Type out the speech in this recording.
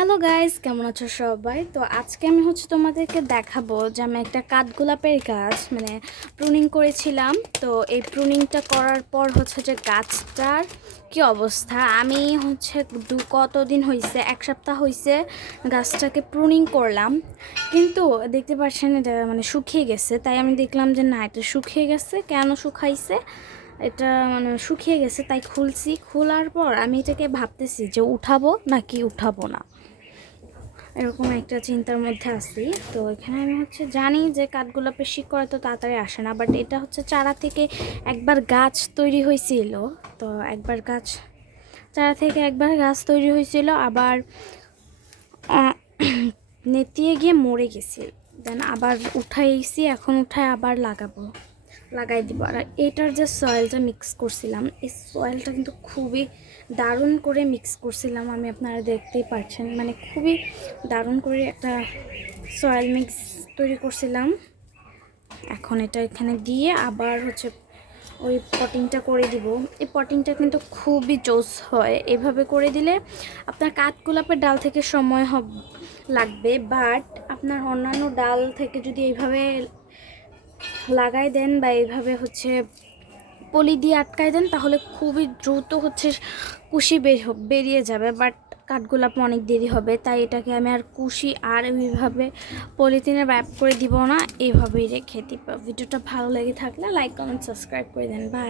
Hello guys, কেমন আছো সবাই? তো আজকে আমি তোমাদেরকে দেখাবো যে আমি একটা কাঠগোলাপের গাছ প্রুনিং করেছিলাম। তো এই প্রুনিংটা করার পর যে গাছটার কি অবস্থা। আমি কতদিন হয়েছে, এক সপ্তাহ হয়েছে গাছটাকে প্রুনিং করলাম, কিন্তু দেখতে পাচ্ছেন এটা শুকিয়ে গেছে। তাই আমি দেখলাম যে না, এটা শুকিয়ে গেছে। কেন শুকাইছে? এটা শুকিয়ে গেছে, তাই খুলছি। খোলার পর আমি এটাকে ভাবতেছি যে উঠাবো নাকি উঠাবো না, এরকম একটা চিন্তার মধ্যে আছি। তো এখানে আমি জানি যে কাঠগোলাপের শিকড় এত তাড়াতাড়ি আসে না, বাট এটা চারা থেকে একবার গাছ তৈরি হয়েছিল। তো চারা থেকে একবার গাছ তৈরি হয়েছিল, আবার নেতিয়ে গিয়ে মরে গেছে। দেন আবার উঠাইছি, এখন উঠায় আবার লাগাই দিব। আর এটার যে সয়েলটা মিক্স করছিলাম, এই সয়েলটা কিন্তু খুবই দারুণ করে মিক্স করছিলাম। আমি আপনারা দেখতেই পাচ্ছেন, খুবই দারুণ করে একটা সয়েল মিক্স তৈরি করছিলাম। এখন এটা এখানে দিয়ে আবার ওই পটিংটা করে দিব। এই পটিংটা কিন্তু খুবই জোস হয়। এভাবে করে দিলে আপনার কাঠগোলাপের ডাল থেকে সময় লাগবে, বাট আপনার অন্যান্য ডাল থেকে যদি এইভাবে লাগাই দেন বা এইভাবে পলি দিয়ে আটকাই দেন, তাহলে খুবই দ্রুত কুশি বেরিয়ে যাবে। বাট কাঠগোলাপ অনেক দেরি হবে, তাই এটাকে আমি আর কুশি আর এইভাবে পলিথিনে র্যাপ করে দিব না, এইভাবেই রেখে দিব। ভিডিওটা ভালো লেগে থাকলে লাইক, কমেন্ট, সাবস্ক্রাইব করে দেন। বাই।